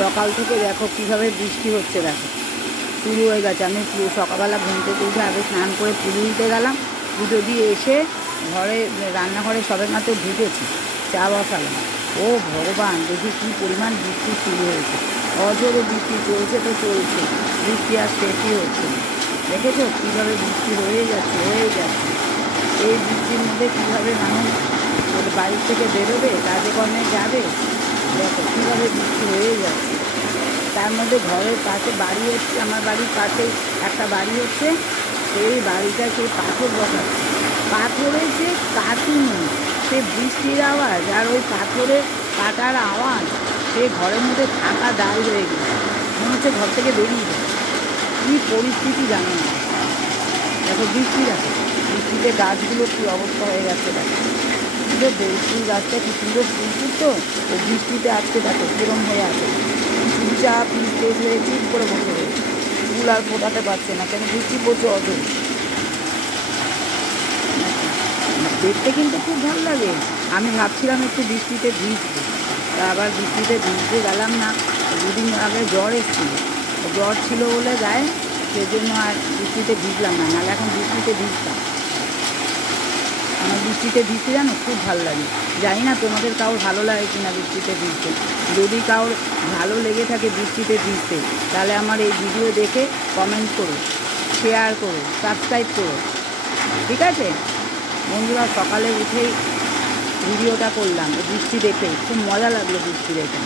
সকাল থেকে দেখো কীভাবে বৃষ্টি হচ্ছে, দেখো শুরু হয়ে গেছে। আমি সকালবেলা ঘুম থেকে উঠে আগে স্নান করে পুজো দিতে গেলাম, পুজো দিয়ে এসে ঘরে রান্নাঘরে সবে মাত্র ঢুকেছি, চা বসালাম। ও ভগবান, দেখি কী পরিমাণ বৃষ্টি শুরু হয়েছে। অজোরে বৃষ্টি চলছে তো চলছে, বৃষ্টি আর শেষই হচ্ছে না। দেখেছো কীভাবে বৃষ্টি হয়ে যাচ্ছে। এই বৃষ্টির মধ্যে কীভাবে মানুষ বাড়ির থেকে বেরোবে, কাজে কর্মে যাবে। দেখো কীভাবে বৃষ্টি হয়ে যাচ্ছে। তার মধ্যে ঘরের পাশে বাড়ি হচ্ছে, আমার বাড়ির পাশে একটা বাড়ি হচ্ছে, সেই বাড়িটা সেই পাথর বসাচ্ছে। পাথরের যে কাটুনি, সে বৃষ্টির আওয়াজ আর ওই পাথরের কাটার আওয়াজ, সে ঘরের মধ্যে থাকা দায় হয়ে গেছে, মনে হচ্ছে ঘর থেকে বেরিয়ে যায়। কী পরিস্থিতি জানো না। দেখো বৃষ্টিতে গাছগুলো কী অবস্থা হয়ে গেছে। দেখো সুন্দর ফুল গাছটা কি সুন্দর ফুল ফুটতো, ও বৃষ্টিতে আজকে দেখো কিরম হয়ে আছে, চুপচাপ নিস্তেজ হয়ে চুপ করে বসে রয়েছে, ফুল আর ফোটাতে পারছে না, কেন বৃষ্টি পড়ছে অজর। দেখতে কিন্তু খুব ভালো লাগে। আমি ভাবছিলাম একটু বৃষ্টিতে ভিজবো, তা আবার বৃষ্টিতে ভিজতে গেলাম না। দুদিন আগে জ্বর এসেছিল, জ্বর ছিল বলে গায়ে, সেজন্য আর বৃষ্টিতে ভিজলাম না, নাহলে এখন বৃষ্টিতে ভিজতাম। আমার বৃষ্টিতে ভিজতে জানো খুব ভালো লাগে। জানি না তোমাদের কারোর ভালো লাগে কিনা বৃষ্টিতে ভিজতে। যদি কারোর ভালো লেগে থাকে বৃষ্টিতে ভিজতে, তাহলে আমার এই ভিডিও দেখে কমেন্ট করো, শেয়ার করো, সাবস্ক্রাইব করো, ঠিক আছে বন্ধুরা। সকালে উঠেই ভিডিওটা করলাম বৃষ্টি দেখে, খুব মজা লাগলো বৃষ্টি দেখে।